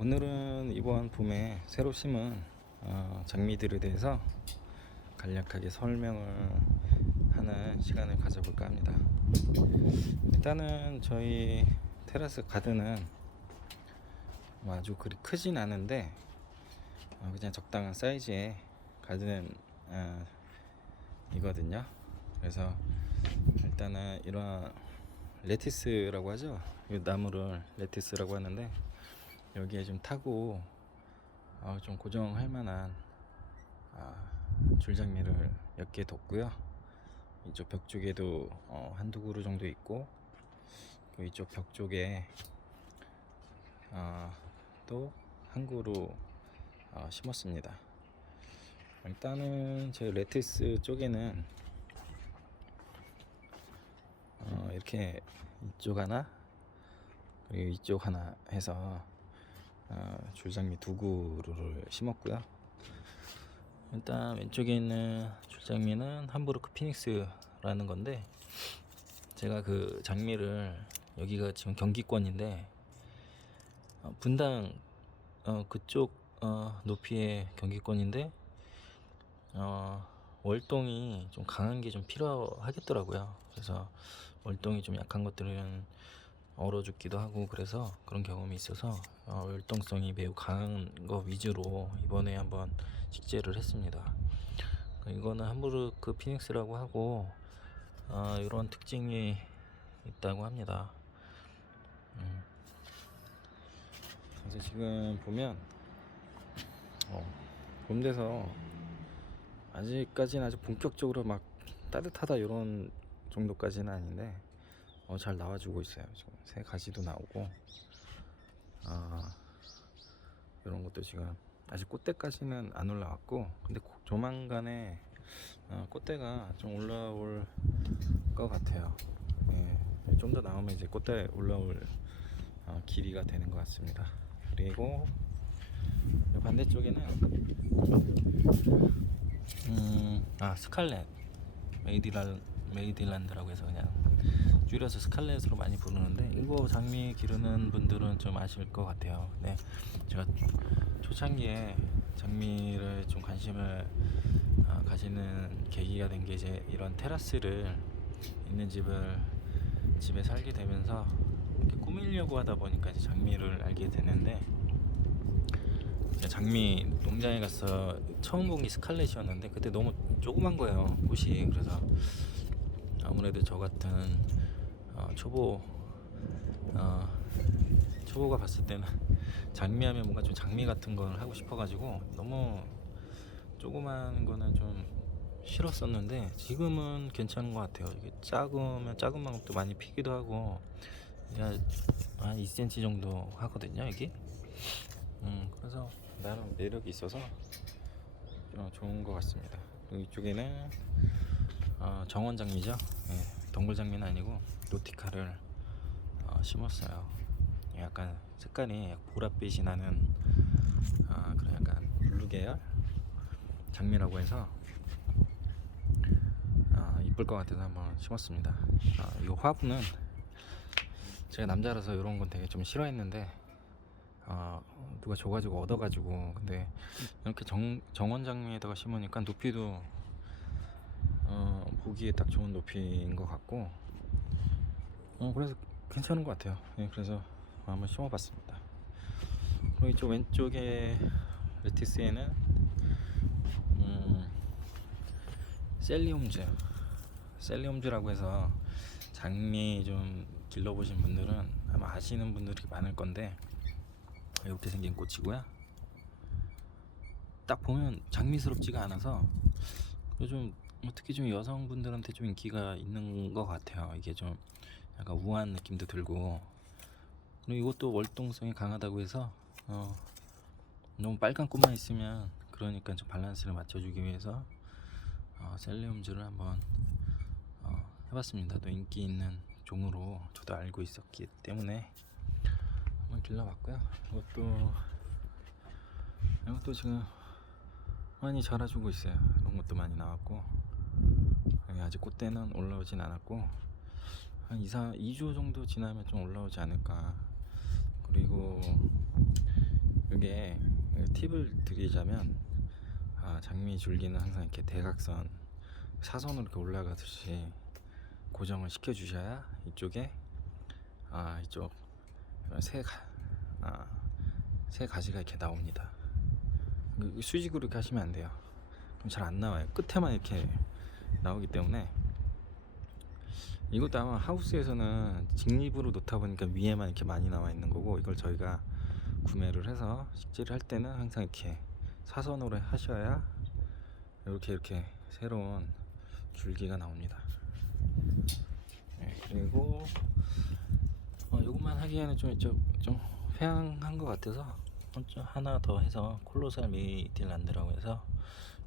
오늘은 이번 봄에 새로 심은 장미들에 대해서 간략하게 설명을 하는 시간을 가져볼까 합니다. 일단은 저희 테라스 가든은 뭐 아주 그리 크진 않은데 그냥 적당한 사이즈의 가든 이거든요. 그래서 일단은 이런 레티스라고 하죠. 이 나무를 레티스라고 하는데 여기에 좀 타고 좀 고정할 만한 줄장미를 몇 개 뒀고요. 이쪽 벽 쪽에도 한두 그루 정도 있고, 또 이쪽 벽 쪽에 또 한 그루 심었습니다. 일단은 제 레티스 쪽에는 이렇게 이쪽 하나 그리고 이쪽 하나 해서 줄장미 두 그루를 심었고요. 일단 왼쪽에 있는 줄장미는 함부르크 피닉스라는 건데, 제가 그 장미를, 여기가 지금 경기권인데 분당 그쪽 높이의 경기권인데 월동이 좀 강한 게 좀 필요하겠더라고요. 그래서 월동이 좀 약한 것들은 얼어 죽기도 하고, 그래서 그런 경험이 있어서 월동성이 매우 강한 거 위주로 이번에 한번 식재를 했습니다. 이거는 함부르크 피닉스라고 하고 이런 특징이 있다고 합니다. 그래서 지금 보면 봄 돼서 아직까지는 아주 본격적으로 막 따뜻하다 이런 정도까지는 아닌데 잘 나와주고 있어요. 지금 새 가지도 나오고 이런 것도 지금 아직 꽃대까지는 안 올라왔고, 근데 조만간에 꽃대가 좀 올라올 것 같아요. 좀 더 나오면 이제 꽃대 올라올 길이가 되는 것 같습니다. 그리고 반대쪽에는 스칼렛 메이딜란드라고 해서 그냥 줄여서 스칼렛으로 많이 부르는데, 이거 장미 기르는 분들은 좀 아실 것 같아요. 네, 제가 초창기에 장미를 좀 관심을 가지는 계기가 된 게 이제 이런 테라스를 있는 집에 살게 되면서 이렇게 꾸미려고 하다 보니까 이제 장미를 알게 되는데, 장미 농장에 가서 처음 본 게 스칼렛이었는데 그때 너무 조그만 거예요, 꽃이. 그래서 아무래도 저 같은 초보가 봤을 때는 장미하면 뭔가 좀 장미 같은 걸 하고 싶어가지고 너무 조그만 거는 좀 싫었었는데, 지금은 괜찮은 것 같아요. 이게 작으면 작은 만큼 또 많이 피기도 하고, 한 2cm 정도 하거든요, 이게. 그래서 나름 매력이 있어서 좋은 것 같습니다. 그리고 이쪽에는 정원장미죠. 덩굴장미는 아니고 노티카를 심었어요. 약간 색깔이 보랏빛이 나는 그런 약간 블루 계열 장미라고 해서 이쁠 것 같아서 한번 심었습니다. 이 화분은 제가 남자라서 이런 건 되게 좀 싫어했는데 누가 줘가지고 얻어가지고, 근데 이렇게 정원장미에다가 심으니까 높이도 보기에 딱 좋은 높이인 것 같고, 그래서 괜찮은 것 같아요. 그래서 한번 심어봤습니다. 그리고 이쪽 왼쪽에 레티스에는 셀리움즈라고 해서 장미 좀 길러보신 분들은 아마 아시는 분들이 많을 건데, 이렇게 생긴 꽃이고요. 딱 보면 장미스럽지가 않아서 요즘 특히 좀 여성분들한테 좀 인기가 있는 것 같아요. 이게 좀 약간 우아한 느낌도 들고, 그리고 이것도 월동성이 강하다고 해서 너무 빨간 꽃만 있으면 그러니까 좀 밸런스를 맞춰주기 위해서 셀리움즈를 한번 해봤습니다. 또 인기 있는 종으로 저도 알고 있었기 때문에 한번 길러봤고요. 이것도 지금 많이 자라주고 있어요. 이런 것도 많이 나왔고, 아직 꽃대는 올라오진 않았고 한 2주 정도 지나면 좀 올라오지 않을까. 그리고 이게 팁을 드리자면, 장미 줄기는 항상 이렇게 대각선 사선으로 이렇게 올라가듯이 고정을 시켜 주셔야 이쪽에 이쪽 세 가지가 이렇게 나옵니다. 수직으로 이렇게 하시면 안 돼요. 그럼 잘 안 나와요. 끝에만 이렇게 나오기 때문에. 이것도 아마 하우스에서는 직립으로 놓다 보니까 위에만 이렇게 많이 나와 있는 거고, 이걸 저희가 구매를 해서 식재를 할 때는 항상 이렇게 사선으로 하셔야 이렇게 새로운 줄기가 나옵니다. 네, 그리고 이것만 하기에는 좀 회항한 것 같아서 좀 하나 더 해서 콜로살 메이딜란드라고 해서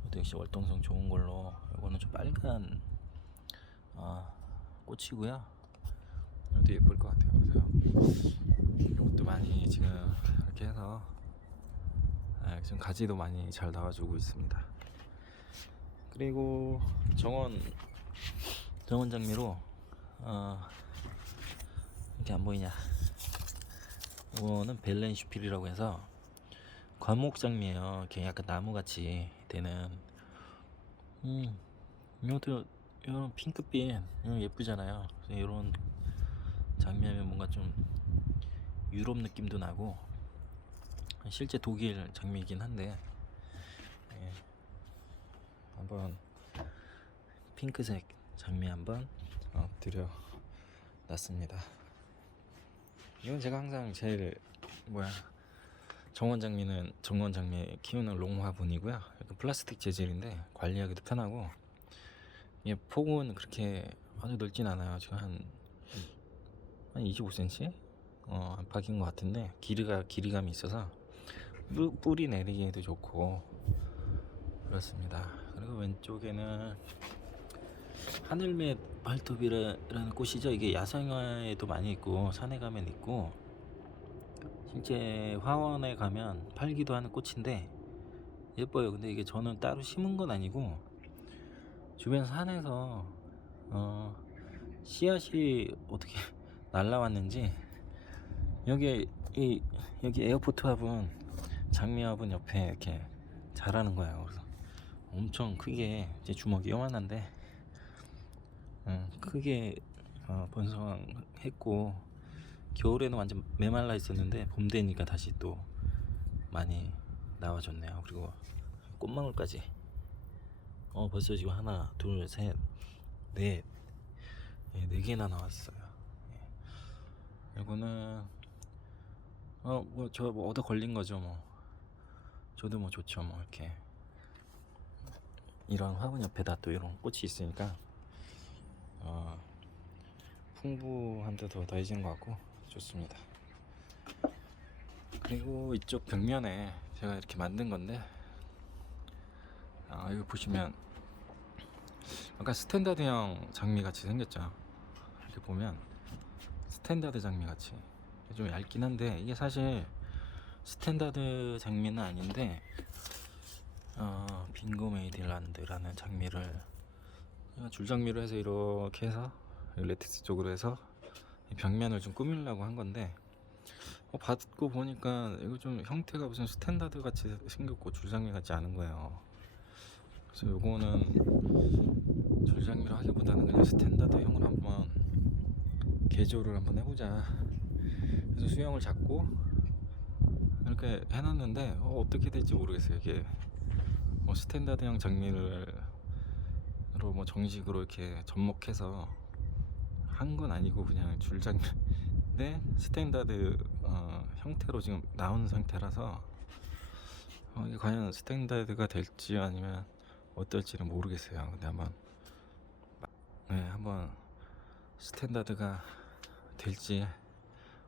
이것도 역시 월동성 좋은 걸로, 이거는 좀 빨간 꽃이고요. 이것도 예쁠 것 같아요. 그래서 이것도 많이 지금 이렇게 해서 지금 가지도 많이 잘 나와주고 있습니다. 그리고 정원 장미로 이렇게 안 보이냐? 이거는 벨렌슈필이라고 해서 관목 장미예요. 이렇게 약간 나무같이 되는. 이것도 이런 핑크빛 이런 예쁘잖아요. 이런 장미하면 뭔가 좀 유럽 느낌도 나고, 실제 독일 장미이긴 한데, 한번 핑크색 장미 한번 들여놨습니다. 이건 제가 항상 제일 정원 장미 키우는 롱화분이고요. 약간 플라스틱 재질인데 관리하기도 편하고, 이게 폭은 그렇게 아주 넓진 않아요. 지금 한 25cm 안팎인 것 같은데, 길이감이 있어서 뿌리 내리기에도 좋고 그렇습니다. 그리고 왼쪽에는 하늘맷 발톱이라는 꽃이죠. 이게 야생화에도 많이 있고 산에 가면 있고, 실제 화원에 가면 팔기도 하는 꽃인데 예뻐요. 근데 이게 저는 따로 심은 건 아니고 주변 산에서 씨앗이 어떻게 날라왔는지, 여기 에어포트 화분, 장미 화분 옆에 이렇게 자라는 거예요. 그래서 엄청 크게, 제 주먹이 요만한데 크게 번성했고, 겨울에는 완전 메말라 있었는데 봄 되니까 다시 또 많이 나와줬네요. 그리고 꽃망울까지 벌써 지금 하나, 둘, 셋, 넷, 네 개나 나왔어요. 이거는 저 얻어 걸린 거죠. 저도 좋죠. 이렇게 이런 화분 옆에다 또 이런 꽃이 있으니까 풍부함도 더 더해지는 것 같고 좋습니다. 그리고 이쪽 벽면에 제가 이렇게 만든 건데, 이거 보시면 약간 스탠다드형 장미 같이 생겼죠. 이렇게 보면 스탠다드 장미 같이 좀 얇긴 한데, 이게 사실 스탠다드 장미는 아닌데 빙고 메이딜란드라는 장미를 줄장미로 해서 이렇게 해서 레티스 쪽으로 해서 벽면을 좀 꾸미려고 한 건데, 받고 보니까 이거 좀 형태가 무슨 스탠다드 같이 생겼고 줄장미 같지 않은 거예요. 그래서 요거는 줄장미로 하기보다는 그냥 스탠다드형으로 한번 개조를 한번 해보자. 그래서 수영을 잡고 이렇게 해놨는데 어떻게 될지 모르겠어요. 이게 스탠다드형 장미로 정식으로 이렇게 접목해서 한 건 아니고 그냥 줄장미인데 스탠다드 형태로 지금 나온 상태라서 이게 과연 스탠다드가 될지 아니면 어떨지는 모르겠어요. 근데 한번 스탠다드가 될지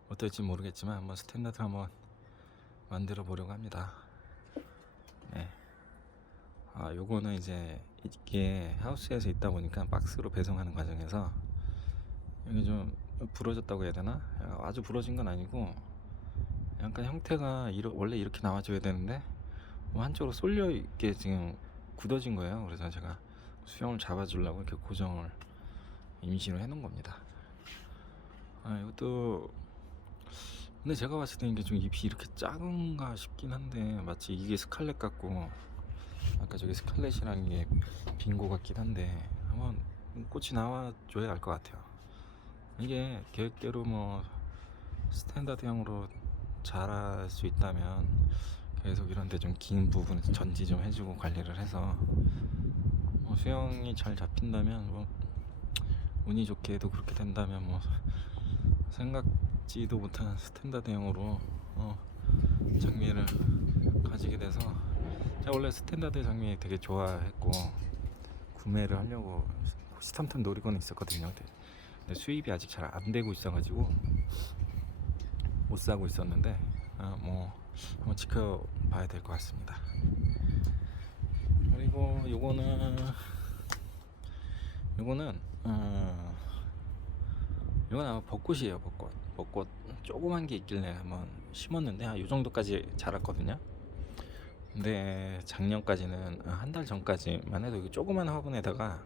어떨지 모르겠지만 한번 스탠다드 한번 만들어 보려고 합니다. 요거는 이제 이게 하우스에서 있다 보니까 박스로 배송하는 과정에서 이게 좀 부러졌다고 해야 되나? 아주 부러진 건 아니고 약간 형태가 원래 이렇게 나와줘야 되는데 한쪽으로 쏠려 있게 지금 굳어진 거예요. 그래서 제가 수영을 잡아주려고 이렇게 고정을 임시로 해놓은 겁니다. 이것도 근데 제가 봤을 때 이게 좀 잎이 이렇게 작은가 싶긴 한데 마치 이게 스칼렛 같고 아까 저기 스칼렛이랑 이게 빙고 같긴 한데 한번 꽃이 나와줘야 알 것 같아요. 이게 계획대로 뭐 스탠다드형으로 자랄 수 있다면 계속 이런데 좀 긴 부분 전지 좀 해주고 관리를 해서 뭐 수영이 잘 잡힌다면 뭐 운이 좋게도 그렇게 된다면 뭐 생각지도 못한 스탠다드형으로 장미를 가지게 돼서 제가 원래 스탠다드 장미 되게 좋아했고 구매를 하려고 시탐탐 노리고는 있었거든요. 근데 수입이 아직 잘 안 되고 있어가지고 못 사고 있었는데 뭐 한번 지켜봐야 될 것 같습니다. 그리고 요거는 이건 아마 벚꽃이에요. 벚꽃 조그만 게 있길래 한번 심었는데 요 정도까지 자랐거든요. 근데 작년까지는 한 달 전까지만 해도 이 조그만 화분에다가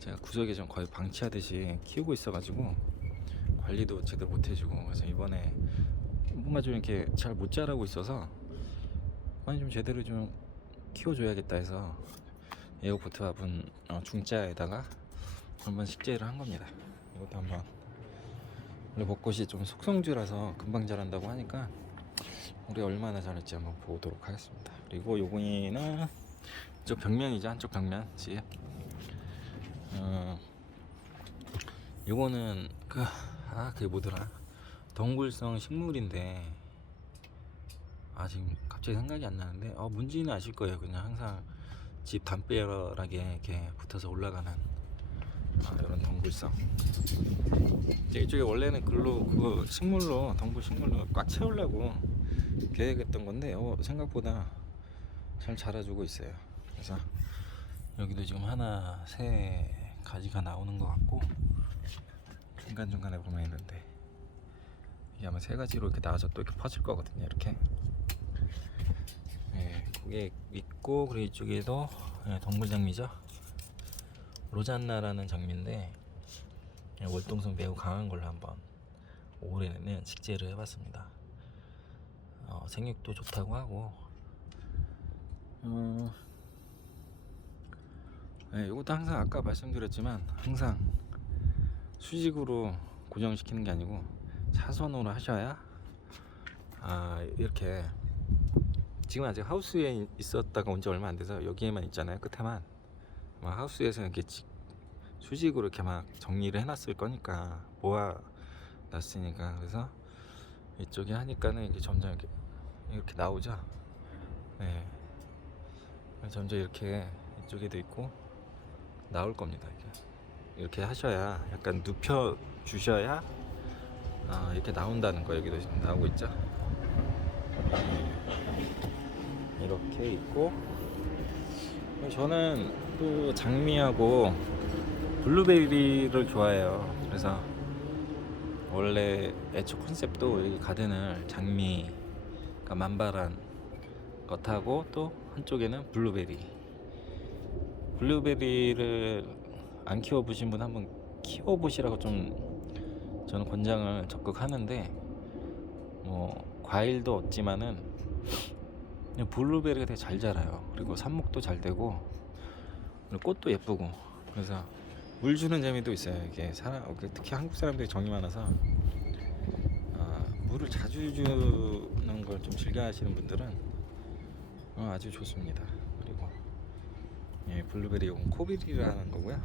제가 구석에 좀 거의 방치하듯이 키우고 있어가지고 관리도 제대로 못 해주고, 그래서 이번에 뭔가 좀 이렇게 잘 못 자라고 있어서 아니 좀 제대로 좀 키워줘야겠다 해서 에어포트 화분 중자에다가 한번 식재를 한 겁니다. 이것도 한번, 원래 벚꽃이 좀 속성주라서 금방 자란다고 하니까 우리 얼마나 자랄지 한번 보도록 하겠습니다. 그리고 요거는 저 벽면이죠, 한쪽 벽면 집. 요거는 그게 뭐더라, 덩굴성 식물인데 지금 갑자기 생각이 안 나는데 문지는 아실 거예요. 그냥 항상 집 담벼락에 이렇게 붙어서 올라가는 이런 덩굴성. 이쪽에 원래는 그 식물로, 덩굴 식물로 꽉 채우려고 계획했던 건데 생각보다 잘 자라주고 있어요. 그래서 여기도 지금 하나 새 가지가 나오는 것 같고, 중간중간에 보면 있는데 이게 아마 세 가지로 이렇게 나와서 또 이렇게 퍼질 거거든요. 이렇게 그게 있고, 그리고 이쪽에도 덩굴 장미죠. 로잔나라는 장미인데 월동성 매우 강한 걸로 한번 올해는 식재를 해봤습니다. 생육도 좋다고 하고, 이것도 항상 아까 말씀드렸지만 항상 수직으로 고정시키는 게 아니고 사선으로 하셔야 이렇게, 지금 아직 하우스에 있었다가 온 지 얼마 안 돼서 여기에만 있잖아요, 끝에만. 하우스에서 이렇게 수직으로 이렇게 막 정리를 해놨을 거니까, 모아놨으니까. 그래서 이쪽에 하니까는 이게 점점 이렇게 나오죠. 네, 점점 이렇게 이쪽에도 있고 나올 겁니다. 이렇게 하셔야, 약간 눕혀 주셔야 이렇게 나온다는 거. 여기도 지금 나오고 있죠. 이렇게 있고, 저는 또 장미하고 블루베리를 좋아해요. 그래서 원래 애초 컨셉도 여기 가든을 장미가 만발한 것하고, 또 한쪽에는 블루베리를 안 키워보신 분 한번 키워보시라고 좀 저는 권장을 적극 하는데, 뭐 과일도 없지만은 블루베리가 되게 잘 자라요. 그리고 삽목도 잘 되고, 그리고 꽃도 예쁘고. 그래서 물 주는 재미도 있어요. 이게 특히 한국 사람들이 정이 많아서 물을 자주 주는 걸 좀 즐겨 하시는 분들은 아주 좋습니다. 그리고 블루베리, 이건 코비리라는 거고요.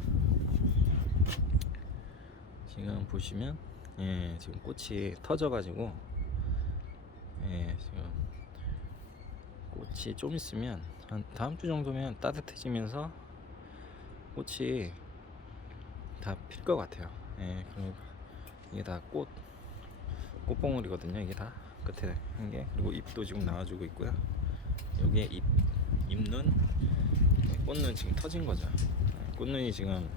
지금 보시면 지금 꽃이 터져가지고 지금 꽃이 좀 있으면 한 다음 주 정도면 따뜻해지면서 꽃이 다 필 것 같아요. 그리고 이게 다 꽃봉오리거든요. 이게 다 끝에 한 게. 그리고 잎도 지금 나와주고 있고요. 여기에 잎눈, 꽃눈 지금 터진 거죠. 꽃눈이 지금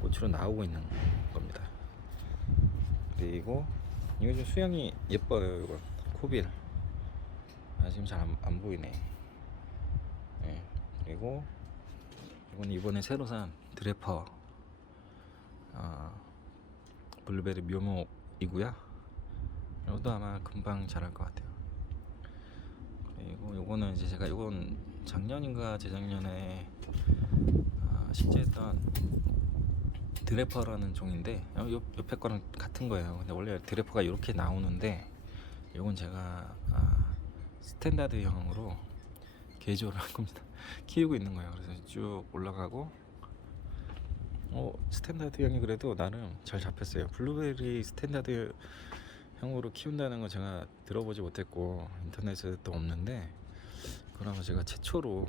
꽃으로 나오고 있는 겁니다. 그리고 이거 좀 수영이 예뻐요. 이거 코빌. 지금 잘 안 보이네. 그리고 이번에 새로 산 드래퍼 블루베리 묘목이고요. 이것도 아마 금방 자랄 것 같아요. 그리고 요거는 이제 제가 요건 작년인가 재작년에 식재했던 드래퍼라는 종인데 옆에 거랑 같은 거예요. 근데 원래 드래퍼가 이렇게 나오는데 요건 제가 스탠다드형으로 개조를 한 겁니다. 키우고 있는 거예요. 그래서 쭉 올라가고 스탠다드형이 그래도 나름 잘 잡혔어요. 블루베리 스탠다드 형으로 키운다는 거 제가 들어보지 못했고 인터넷에도 없는데 그나마 제가 최초로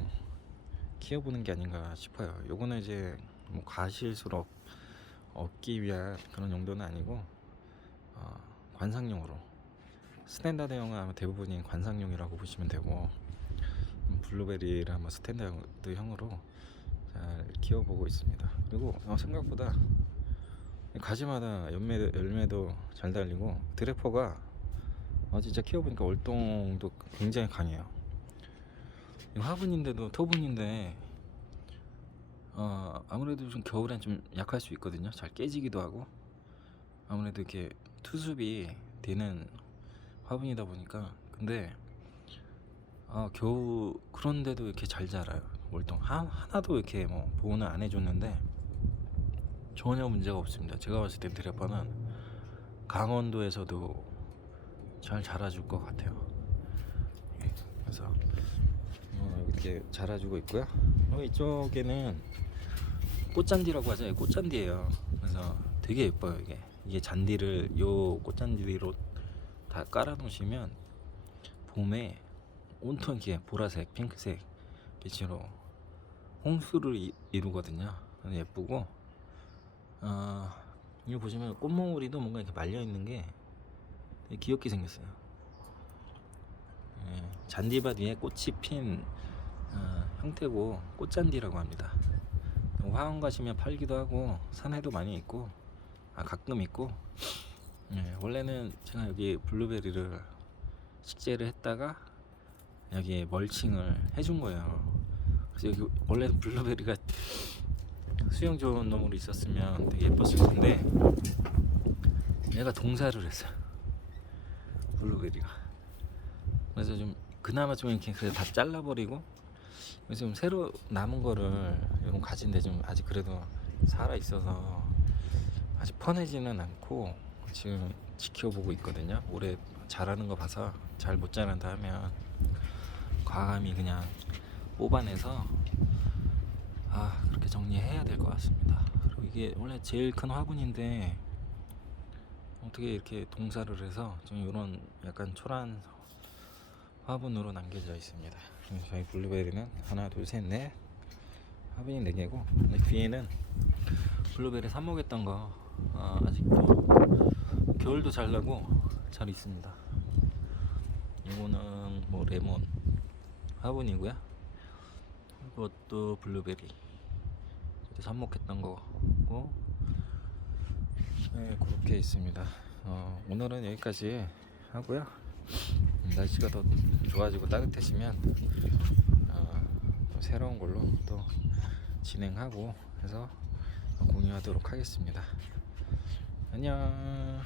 키워보는 게 아닌가 싶어요. 요거는 이제 뭐 과실수록 얻기 위한 그런 용도는 아니고 관상용으로 스탠다드형은 아마 대부분이 관상용이라고 보시면 되고 블루베리를 한번 스탠다드형으로 잘 키워보고 있습니다. 그리고 생각보다 가지마다 열매도 잘 달리고 드래퍼가 진짜 키워보니까 월동도 굉장히 강해요. 화분인데도 토분인데 아무래도 좀 겨울엔 좀 약할 수 있거든요. 잘 깨지기도 하고 아무래도 이렇게 투습이 되는 화분이다 보니까 근데 겨우 그런데도 이렇게 잘 자라요. 월동 하나도 이렇게 뭐 보호는 안 해줬는데 전혀 문제가 없습니다. 제가 봤을 때 드래퍼는 강원도에서도 잘 자라줄 것 같아요. 그래서 이렇게 자라주고 있고요. 이쪽에는 꽃잔디라고 하죠. 꽃잔디예요. 그래서 되게 예뻐요. 이게 잔디를 요 꽃잔디로 다 깔아 놓으시면 봄에 온통 이렇게 보라색, 핑크색 빛으로 홍수를 이루거든요. 예쁘고 이거 보시면 꽃몽우리도 뭔가 이렇게 말려 있는 게 되게 귀엽게 생겼어요. 잔디밭 위에 꽃이 핀 형태고 꽃잔디라고 합니다. 화원 가시면 팔기도 하고 산에도 많이 있고 가끔 있고 원래는 제가 여기 블루베리를 식재를 했다가 여기에 멀칭을 해준 거예요. 그래서 여기 원래 블루베리가 수영 좋은 놈으로 있었으면 되게 예뻤을 텐데 얘가 동사를 했어요. 블루베리가. 그래서 좀 그나마 좀 이렇게 다 잘라버리고 그래서 좀 새로 남은 거를 이런 가진데 좀 아직 그래도 살아 있어서 아직 퍼내지는 않고 지금 지켜보고 있거든요. 올해 자라는 거 봐서 잘 못 자란다 하면 과감히 그냥 뽑아내서 그렇게 정리해야 될 것 같습니다. 그리고 이게 원래 제일 큰 화분인데 어떻게 이렇게 동사를 해서 좀 이런 약간 초란 화분으로 남겨져 있습니다. 저희 블루베리는 하나 둘 셋 넷 화분이 4개고 뒤에는 블루베리 삽목했던 거 아직도 겨울도 잘 나고 잘 있습니다. 이거는 뭐 레몬 화분이고요. 이것도 블루베리 삽목했던 거고 그렇게 있습니다. 오늘은 여기까지 하고요. 날씨가 더 좋아지고 따뜻해지면 또 새로운 걸로 또 진행하고 해서 공유하도록 하겠습니다. 안녕.